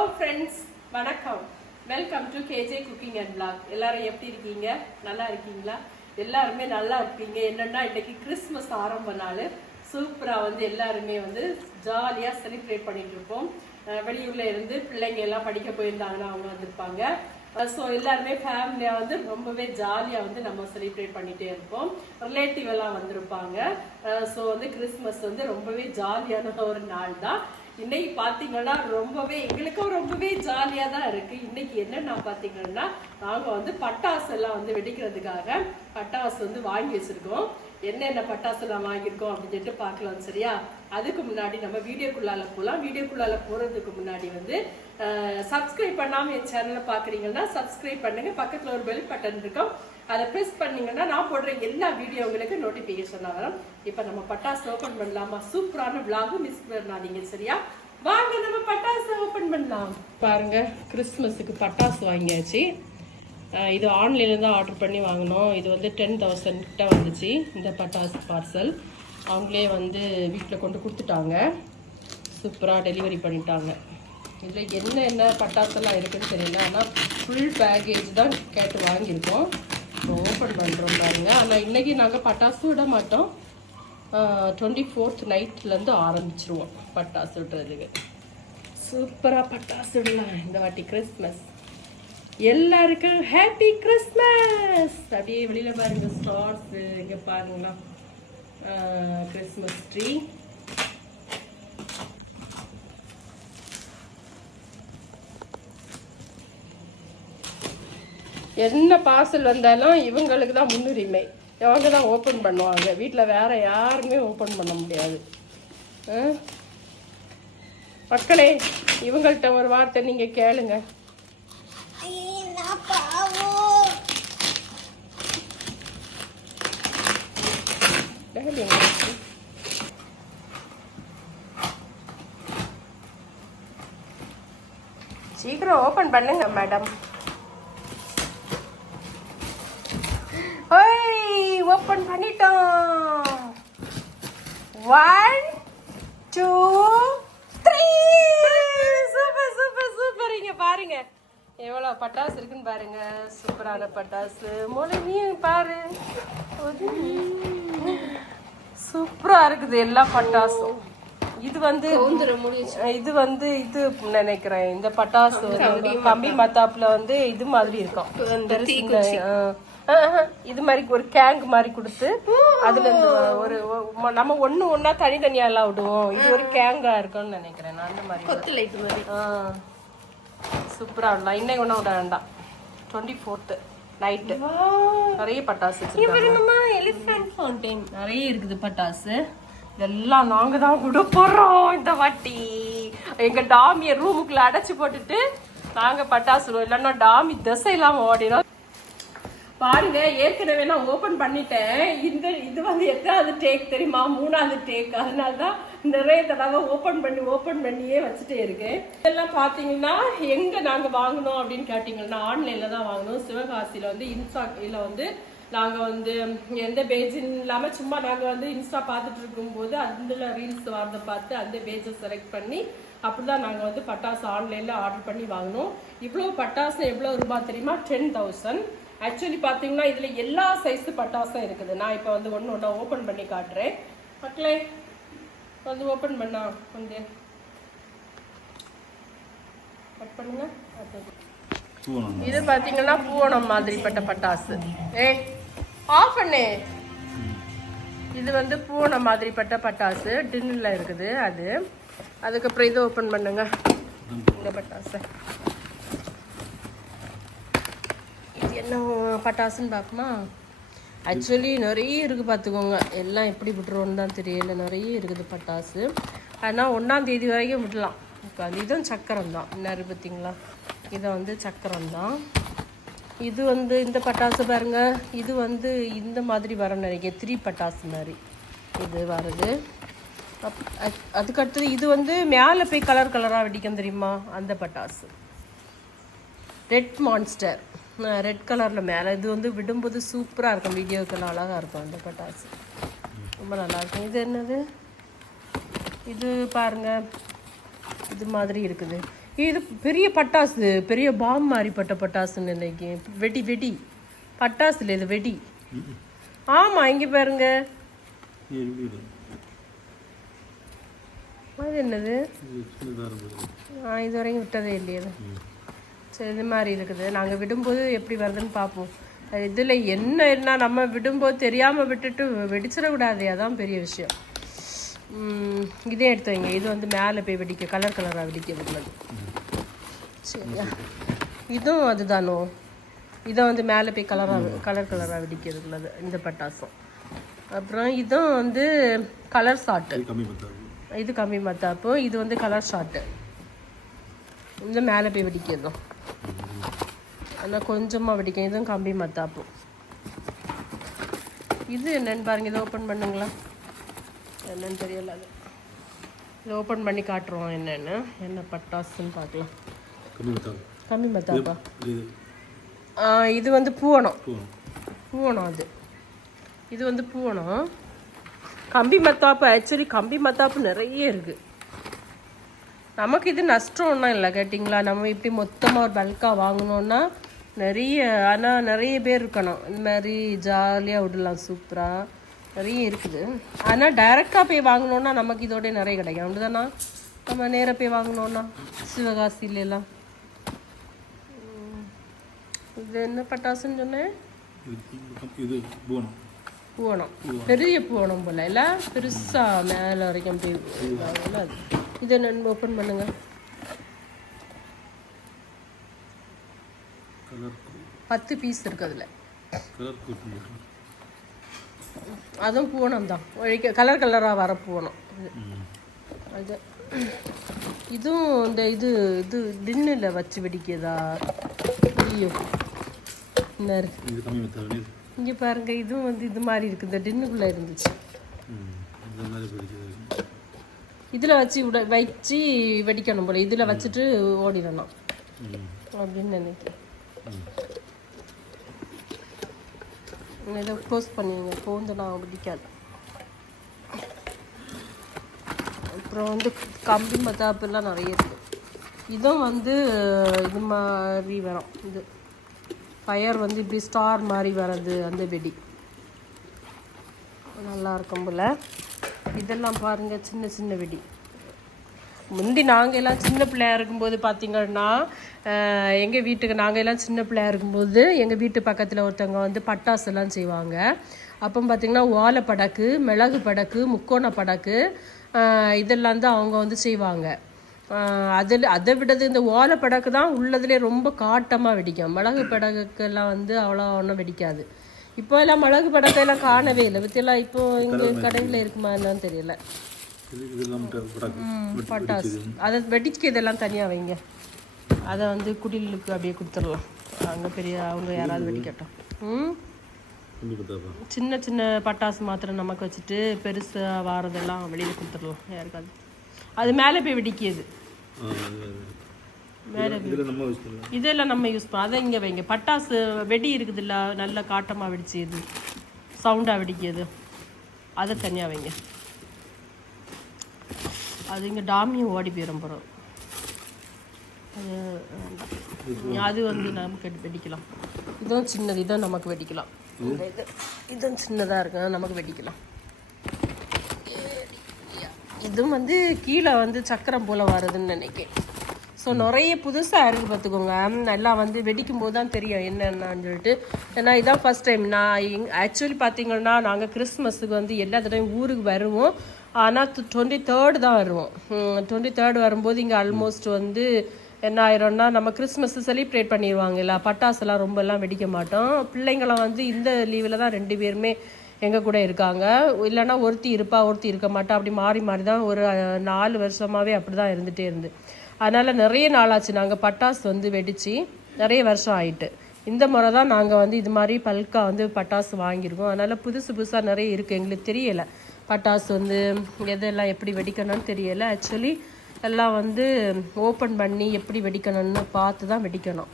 Hello friends வணக்கம். Welcome to KJ cooking and blog எல்லாரும் எப்படி இருக்கீங்க? நல்லா இருக்கீங்களா? எல்லாருமே நல்லா இருப்பீங்க. என்னென்னா இன்னைக்கு கிறிஸ்மஸ் ஆரம்ப நாள். சூப்பராக வந்து எல்லாருமே வந்து ஜாலியாக செலிப்ரேட் பண்ணிட்டு இருப்போம். வெளியூரில் இருந்து பிள்ளைங்க எல்லாம் படிக்க போயிருந்தாங்கன்னா அவங்க வந்திருப்பாங்க. ஸோ எல்லாருமே ஃபேமிலியாக வந்து ரொம்பவே ஜாலியாக வந்து நம்ம செலிப்ரேட் பண்ணிகிட்டே இருப்போம். ரிலேட்டிவ் எல்லாம் வந்திருப்பாங்க. ஸோ வந்து கிறிஸ்மஸ் வந்து ரொம்பவே ஜாலியான ஒரு நாள் தான் இன்னைக்கு பார்த்தீங்கன்னா ரொம்பவே எங்களுக்கும் ரொம்பவே ஜாலியாக தான் இருக்குது இன்னைக்கு என்னென்ன பார்த்தீங்கன்னா நாங்கள் வந்து பட்டாசு எல்லாம் வந்து வெடிக்கிறதுக்காக பட்டாசு வந்து வாங்கி வச்சுருக்கோம். என்னென்ன பட்டாசு எல்லாம் வாங்கியிருக்கோம் அப்படின்னு சொல்லிட்டு பார்க்கலாம் சரியா? அதுக்கு முன்னாடி நம்ம வீடியோக்குள்ளால போகலாம் வீடியோக்குள்ளால போகிறதுக்கு முன்னாடி வந்து சப்ஸ்கிரைப் பண்ணாமல் என் சேனலை பார்க்குறீங்கன்னா சப்ஸ்கிரைப் பண்ணுங்க. பக்கத்தில் ஒரு பெல் பட்டன் இருக்கும். அதை ப்ரெஸ் பண்ணீங்கன்னா நான் போடுற எல்லா வீடியோ உங்களுக்கு நோட்டிஃபிகேஷனாக வரும். இப்போ நம்ம பட்டாசு ஓப்பன் பண்ணலாமா? சூப்பரான விளாகும் மிஸ் பண்ணாதீங்க சரியா? வாங்க நம்ம பட்டாசு ஓப்பன் பண்ணலாம். பாருங்க கிறிஸ்மஸுக்கு பட்டாசு வாங்கியாச்சு. இது ஆன்லைனில் தான் ஆர்டர் பண்ணி வாங்கினோம். இது வந்து டென் தௌசண்ட் கிட்ட வந்துச்சு இந்த பட்டாசு பார்சல் அவங்களே வந்து வீட்டில் கொண்டு கொடுத்துட்டாங்க. சூப்பராக டெலிவரி பண்ணிட்டாங்க. இதில் என்ன என்ன பட்டாசெல்லாம் இருக்குதுன்னு தெரியல. ஆனால் ஃபுல் பேக்கேஜ் தான் கேட்டு வாங்கியிருக்கோம். ஓப்பன் பண்ணுறோம் பாருங்க. ஆனால் இன்றைக்கி நாங்கள் பட்டாசு விட மாட்டோம். டுவெண்ட்டி ஃபோர்த் நைட்லேருந்து ஆரம்பிச்சிருவோம் பட்டாசு விடுறதுக்கு. சூப்பராக பட்டாசு விடலாம் இந்த வாட்டி கிறிஸ்மஸ். எல்லாருக்கும் ஹாப்பி கிறிஸ்மஸ். அப்படியே வெளியில் பாருங்கள் ஸ்டார்ஸ் இங்கே பாருங்களா. கிறிஸ்மஸ் ட்ரீ என்ன பார்சல் வந்தாலும் இவங்களுக்கு தான் முன்னுரிமை இவங்க தான் ஓப்பன் பண்ணுவாங்க வீட்டில் வேற யாருமே ஓப்பன் பண்ண முடியாது ஆ? மக்களே இவங்கள்ட்ட ஒரு வார்த்தை நீங்கள் கேளுங்க கேளுங்க. சீக்கிரம் ஓபன் பண்ணுங்க மேடம் ஓய் ஓபன் பண்ணிட்டோம். One two three super super super இங்க பாருங்க. எவ்வளவு பட்டாசு இருக்குன்னு பாருங்க. சூப்பரான பட்டாசு. மொழி நீ பாரு. சூப்பரா இருக்குது எல்லா பட்டாசும். இது வந்து இது வந்து இது நினைக்கிறேன். இந்த பட்டாசு வந்து கம்பி மத்தாப்புல வந்து இது மாதிரி இருக்கும். இந்த இது மாதிரி ஒரு கேங்க் மாதிரி கொடுத்து அதுல இருந்து ஒரு நம்ம ஒண்ணு ஒண்ணா தனித்தனியா எல்லாம் விடுவோம். இது ஒரு கேங்கா இருக்கும்னு நினைக்கிறேன் நான் அந்த மாதிரி. கொத்து லைட் மாதிரி. சூப்பரா விடலாம். இன்னைக்கு ஒன்றும் விட வேண்டாம். டுவெண்ட்டி ஃபோர்த்து நைட்டு நிறைய பட்டாசு எலிஃபென்ட் ஃபவுண்டைன் நிறைய இருக்குது பட்டாசு. இதெல்லாம் நாங்க தான் விட போறோம் இந்த வாட்டி. எங்க டாமிய ரூமுக்குள்ள அடைச்சு போட்டுட்டு நாங்க பட்டாசு விடுவோம். இல்லைன்னா டாமி திசை இல்லாம ஓடிடும் பாருங்க ஏற்கனவே நான் ஓப்பன் பண்ணிட்டேன். இந்த இது வந்து எத்தாவது டேக் தெரியுமா? மூணாவது டேக் அதனால தான் நிறைய தடவை ஓப்பன் பண்ணி ஓப்பன் பண்ணியே வச்சுட்டே இருக்கேன். இதெல்லாம் பார்த்தீங்கன்னா எங்கே நாங்கள் வாங்கணும் அப்படின்னு கேட்டிங்கன்னா ஆன்லைனில் தான் வாங்கினோம். சிவகாசியில் வந்து இன்ஸ்டா வந்து நாங்கள் வந்து எந்த பேஜின் இல்லாமல் சும்மா நாங்கள் வந்து இன்ஸ்டா பார்த்துட்டு இருக்கும்போது அதில் ரீல்ஸ் வரதை பார்த்து அந்த பேஜை செலக்ட் பண்ணி அப்படிதான் நாங்கள் வந்து பட்டாசு ஆன்லைனில் ஆர்டர் பண்ணி வாங்கினோம். இவ்வளோ பட்டாசு எவ்வளோ ரூபாய் தெரியுமா? டென் தௌசண்ட் ஆக்சுவலி பார்த்தீங்கன்னா இதில் எல்லா சைஸு பட்டாசும் இருக்குது. நான் இப்போ வந்து ஒன்று ஒன்றா ஓப்பன் பண்ணி காட்டுறேன். மக்களே வந்து ஓப்பன் பண்ணா வந்து கட் பண்ணுங்க. இது பார்த்தீங்கன்னா பூவனம் மாதிரிப்பட்ட பட்டாசு. ஏய் ஆஃப் பண்ணு இது வந்து பூவனம் மாதிரிப்பட்ட பட்டாசு. டின்னில் இருக்குது அது. அதுக்கப்புறம் இதை ஓப்பன் பண்ணுங்க. இந்த பட்டாசு. என்ன பட்டாசுன்னு பார்க்குமா ஆக்சுவலி நிறைய இருக்குது பார்த்துக்கோங்க. எல்லாம் எப்படி விட்டுருவோன்னு தான் தெரியல. நிறைய இருக்குது பட்டாசு. ஆனால் ஒன்றாம் தேதி வரைக்கும் விடலாம். இப்போ அது இதுவும் சக்கரம் தான். என்ன பார்த்தீங்களா? இதை வந்து சக்கரம் தான். இது வந்து இந்த பட்டாசு பாருங்கள் இது வந்து இந்த மாதிரி வர நினைக்கிறேன். த்ரீ பட்டாசு மாதிரி இது வருது. அப் அதுக்கடுத்தது அதுக்கு அடுத்தது இது வந்து மேலே போய் கலர் கலராக வெடிக்கும் தெரியுமா? அந்த பட்டாசு. ரெட் மான்ஸ்டர் ரெட் கலரில் மேலே. இது வந்து விடும்போது சூப்பராக இருக்கும். வீடியோக்கு அழகாக இருக்கும். அந்த பட்டாசு. ரொம்ப நல்லா இருக்கும். இது என்னது? இது பாருங்க. இது மாதிரி இருக்குது. இது பெரிய பட்டாசு. பெரிய பாம் மாதிரி பட்ட பட்டாசுன்னு இன்னைக்கு. வெடி வெடி. பட்டாசுல இது வெடி. ஆமா இங்க பாருங்க. அது என்னது? ஆ இது வரைக்கும் விட்டதே இல்லையே. இது மாதிரி இருக்குது. நாங்க விடும்போது எப்படி வருதுன்னு பார்ப்போம் இதுல என்ன என்ன நம்ம விடும்போது தெரியாம விட்டுட்டு வெடிச்சிடக்கூடாது அதான் பெரிய விஷயம். இதே எடுத்து வைங்க. இது வந்து மேலே போய் வெடிக்க கலர் கலராக வெடிக்க விடுறது. சரியா? இதுவும் அதுதானோ? இதை வந்து மேலே போய் கலராக கலர் கலராக வெடிக்கிறது உள்ளது இந்த பட்டாசம். அப்புறம் இதுவும் வந்து கலர் ஷாட்டு இது கம்மி பத்தாது. இது கம்மி மத்தாப்பு இது வந்து கலர் ஷாட்டு இந்த மேலே போய் வெடிக்கிறதும். ஆனால் கொஞ்சமாக வெடிக்கும். இதுவும் கம்பி மத்தாப்பு இது என்னன்னு பாருங்க இதை ஓப்பன் பண்ணுங்களா? என்னன்னு தெரியல அது. இதை ஓப்பன் பண்ணி காட்டுறோம் என்னன்னு. என்ன பட்டாசுன்னு பார்க்கலாம் கம்மி மத்தாப்பா இது வந்து பூவனம். போகணும் பூவனம் அது. இது வந்து பூவனம். கம்பி மத்தாப்பு ஆக்சுவலி கம்பி மத்தாப்பு நிறைய இருக்கு. நமக்கு இது நஷ்டம் ஒன்றும் இல்லை கேட்டிங்களா? நம்ம இப்படி மொத்தமாக ஒரு பல்காக வாங்கினோன்னா நிறைய ஆனால் நிறைய பேர் இருக்கணும். இந்த மாதிரி ஜாலியாக விடலாம் சூப்பராக நிறைய இருக்குது. ஆனால் டைரெக்டாக போய் வாங்கினோன்னா நமக்கு இதோட நிறைய கிடைக்கும். அப்படிதானா? நம்ம நேராக போய் வாங்கினோன்னா உம். இது என்ன பட்டாசுன்னு சொன்னேன்? இது பூவனம். பெரிய பூவனம் போல இல்ல? பெருசா மேல வரைக்கும் போய். இதை நான் ஓப்பன் பண்ணுங்க கலர் பத்து பீஸ் இருக்கு அதுல அதுவும் பூவனம் தான். கலர் கலரா வர பூவனம் இது. அது. இதுவும் இந்த இது இது டின்னில் வச்சு வெடிக்கிறதா? ஐயோ என்ன இருக்கு இங்க பாருங்க இதுவும் வந்து இது மாதிரி இருக்கு. இந்த டின்னுக்குள்ள இருந்துச்சு. இதுல வச்சு விட வச்சு வெடிக்கணும் போல. இதுல வச்சுட்டு ஓடிடணும். அப்படின்னு நினைக்கிறேன். இதை க்ளோஸ் பண்ணிடுங்க போந்து நான் பிடிக்காது. அப்புறம் வந்து கம்பி மத்தாப்புலாம் நிறைய இருக்குது இதுவும் வந்து இது மாதிரி வரும் இது ஃபயர் வந்து இப்படி ஸ்டார் மாதிரி வர்றது அந்த வெடி. நல்லா இருக்கும் போல். இதெல்லாம் பாருங்கள் சின்ன சின்ன வெடி. முந்தி நாங்கள் எல்லாம் சின்ன பிள்ளையா இருக்கும்போது பார்த்தீங்கன்னா அஹ், எங்க வீட்டுக்கு நாங்கள் எல்லாம் சின்ன பிள்ளையா இருக்கும்போது எங்கள் வீட்டு பக்கத்தில் ஒருத்தவங்க வந்து பட்டாசு எல்லாம் செய்வாங்க. அப்போ பார்த்தீங்கன்னா ஓலை படக்கு மிளகு படக்கு முக்கோண படக்கு இதெல்லாம் தான் அவங்க வந்து செய்வாங்க. அதில் அதை விடது இந்த ஓலை படக்கு தான் உள்ளதுலே ரொம்ப காட்டமாக வெடிக்கும். மிளகு படகுக்கெல்லாம் வந்து அவ்வளோ ஒன்றும் வெடிக்காது. இப்போ எல்லாம் மிளகு படக்கையெல்லாம் காணவே இல்லை. பற்றியெல்லாம் இப்போ எங்கள் கடையில் இருக்குமா என்னன்னு தெரியல. பட்டாசு. அதை வெடிச்சுக்கு இதெல்லாம் தனியாக வைங்க. அதை வந்து குடிலுக்கு அப்படியே கொடுத்துடலாம். அங்கே பெரிய அவங்க யாராவது வெடிக்கட்டும். ம்? சின்ன சின்ன பட்டாசு மாத்திரம் நமக்கு வச்சுட்டு பெருசாக வாரதெல்லாம் வெளியில் கொடுத்துடலாம். யாருக்காவது. அது மேலே போய் வெடிக்கிது. பண்ணலாம். இதெல்லாம் நம்ம யூஸ் பண்ண அதை இங்கே வைங்க. பட்டாசு வெடி இருக்குதுல்ல நல்ல காட்டமாக வெடிச்சு இது சவுண்டாக வெடிக்கிது. அதை தனியாக வைங்க. அது இங்கே டாமியும் ஓடி போயிடும் போகிறோம் அது. அது வந்து நமக்கு வெடி- வெடிக்கலாம். இதுவும் சின்னது இதுவும் நமக்கு வெடிக்கலாம். இது? இதுவும் சின்னதாக இருக்கு நமக்கு வெடிக்கலாம். இதுவும் வந்து கீழே வந்து சக்கரம் போல வருதுன்னு நினைக்கிறேன். ஸோ நிறைய புதுசாக இருக்கு பார்த்துக்கோங்க. நல்லா வந்து வெடிக்கும் போது தான் தெரியும் என்னென்னு சொல்லிட்டு. ஏன்னா இதான் ஃபர்ஸ்ட் டைம் நான் ஆக்சுவலி பார்த்தீங்கன்னா நாங்கள் கிறிஸ்மஸுக்கு வந்து எல்லா தடவையும் ஊருக்கு வருவோம். ஆனால் டுவெண்ட்டி தேர்ட் தான் வருவோம். டுவெண்ட்டி தேர்ட் வரும்போது இங்கே ஆல்மோஸ்ட் வந்து என்ன ஆயிரும்னா நம்ம கிறிஸ்மஸ் செலிப்ரேட் பண்ணிடுவாங்கல்ல பட்டாசுலாம் ரொம்பலாம் வெடிக்க மாட்டோம். பிள்ளைங்களாம் வந்து இந்த லீவில் தான் ரெண்டு பேருமே எங்கள் கூட இருக்காங்க. இல்லைன்னா ஒருத்தி இருப்பா ஒருத்தி இருக்க மாட்டா அப்படி மாறி மாறி தான் ஒரு நாலு வருஷமாகவே அப்படி தான் இருந்துகிட்டே இருந்து. அதனால் நிறைய நாளாச்சு. நாங்கள் பட்டாசு வந்து வெடித்து நிறைய வருஷம் ஆயிட்டு. இந்த முறை தான் நாங்கள் வந்து இது மாதிரி பல்காக வந்து பட்டாசு வாங்கியிருக்கோம். அதனால் புதுசு புதுசாக நிறைய இருக்குது எங்களுக்கு தெரியலை. பட்டாசு வந்து எதெல்லாம் எப்படி வெடிக்கணும்னு தெரியலை. ஆக்சுவலி எல்லாம் வந்து ஓப்பன் பண்ணி எப்படி வெடிக்கணும்னு பார்த்து தான் வெடிக்கணும்.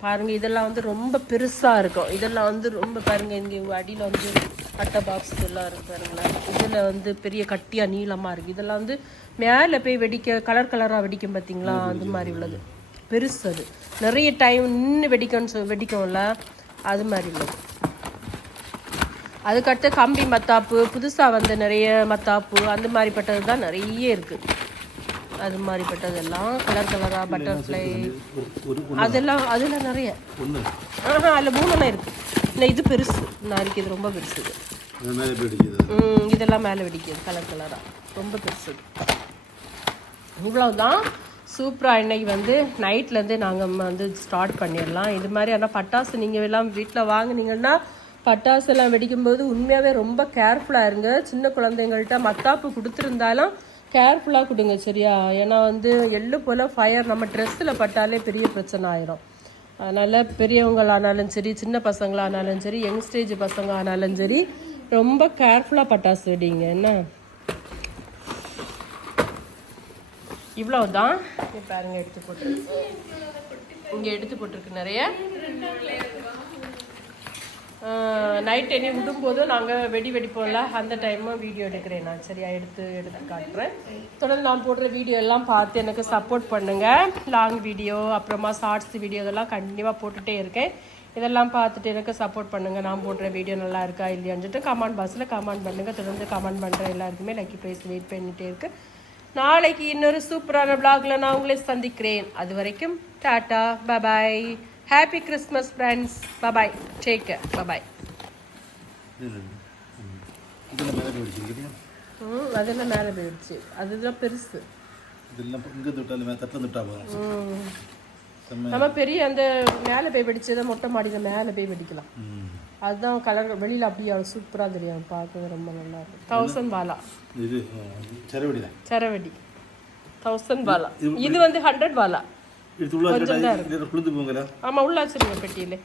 பாருங்க இதெல்லாம் வந்து ரொம்ப பெருசா இருக்கும். இதெல்லாம் வந்து ரொம்ப பாருங்க இங்க அடியில வந்து அட்டை பாக்ஸ் எல்லாம் இருக்கு பாருங்களேன். இதுல வந்து பெரிய கட்டியா நீளமா இருக்கு. இதெல்லாம் வந்து மேல போய் வெடிக்க கலர் கலரா வெடிக்கும் பாத்தீங்களா? அந்த மாதிரி உள்ளது. பெருசு அது. நிறைய டைம் நின்று வெடிக்கும்னு சொல் வெடிக்கும்ல. அது மாதிரி உள்ளது. அதுக்கடுத்து கம்பி மத்தாப்பு புதுசாக வந்த நிறைய மத்தாப்பு அந்த மாதிரிப்பட்டது தான் நிறைய இருக்குது அது மாதிரிப்பட்டதெல்லாம் கலர் கலராக பட்டர்ஃப்ளை அதெல்லாம் அதில் நிறைய. ஆஹா அதில் மூணுலாம் இருக்குது இல்லை இது பெருசு நான் இருக்கு இது ரொம்ப பெருசு ம், இதெல்லாம் மேலே வெடிக்குது கலர் கலராக ரொம்ப பெருசு இவ்வளவுதான். சூப்பராக இன்னைக்கு வந்து நைட்லேருந்து நாங்கள் வந்து ஸ்டார்ட் பண்ணிடலாம். இது மாதிரி ஆனால் பட்டாசு நீங்கள் எல்லாம் வீட்டில் வாங்குனீங்கன்னா பட்டாசு எல்லாம் வெடிக்கும்போது உண்மையாகவே ரொம்ப கேர்ஃபுல்லாக இருங்க. சின்ன குழந்தைங்கள்ட்ட மத்தாப்பு கொடுத்துருந்தாலும் கேர்ஃபுல்லாக கொடுங்க சரியா? ஏன்னா வந்து எள்ளு போல் ஃபயர் நம்ம ட்ரெஸ்ஸில் பட்டாலே பெரிய பிரச்சனை ஆயிரும். அதனால் பெரியவங்களானாலும் சரி சின்ன பசங்களானாலும் சரி யங் ஸ்டேஜ் பசங்க ஆனாலும் சரி ரொம்ப கேர்ஃபுல்லாக பட்டாசு வெடிங்க. என்ன? இவ்வளவுதான். இங்க பாருங்க எடுத்து போட்டு இங்க எடுத்து போட்டிருக்கு நிறைய. நைட் என்னை விடும்போது நாங்கள் வெடி வெடிப்போம்ல அந்த டைமும் வீடியோ எடுக்கிறேன் நான். சரியா எடுத்து எடுத்து காட்டுறேன். தொடர்ந்து நான் போடுற வீடியோ எல்லாம் பார்த்து எனக்கு சப்போர்ட் பண்ணுங்கள் லாங் வீடியோ அப்புறமா ஷார்ட்ஸ் வீடியோ இதெல்லாம் கண்டிப்பாக போட்டுகிட்டே இருக்கேன். இதெல்லாம் பார்த்துட்டு எனக்கு சப்போர்ட் பண்ணுங்கள் நான் போடுற வீடியோ நல்லா இருக்கா இல்லையான்னு சொல்லிட்டு கமெண்ட் பாக்ஸில் கமெண்ட் பண்ணுங்கள் தொடர்ந்து கமெண்ட் பண்ணுற எல்லாருக்குமே லக்கி ப்ரைஸ் வெயிட் பண்ணிகிட்டே இருக்கு. நாளைக்கு இன்னொரு சூப்பரான பிளாகில் நான் உங்களை சந்திக்கிறேன். அது வரைக்கும் tata bye bye happy Christmas friends bye bye take care bye bye ம் அதெல்லாம் மேலே போயிடுச்சு அதுதான் பெருசு இதெல்லாம் இங்கே தொட்டாலும் மேலே தட்டில் தொட்டா போதும் ம். செம்ம நம்ம பெரிய அந்த மேலே போய் வெடிச்சதை மொட்டை மாடியில் மேலே போய் வெடிக்கலாம். அதுதான் கலர் வெளியில் அப்படியே சூப்பராக தெரியும் பார்க்க ரொம்ப நல்லா இருக்கும் தௌசண்ட் பாலா இது சரவடி தான் சரவெடி தௌசண்ட் பாலா இது வந்து ஹண்ட்ரட் பாலா எடுத்து உள்ள குளிர்ந்து போங்களா ஆமாம் உள்ள வச்சிருங்க பெட்டியில்.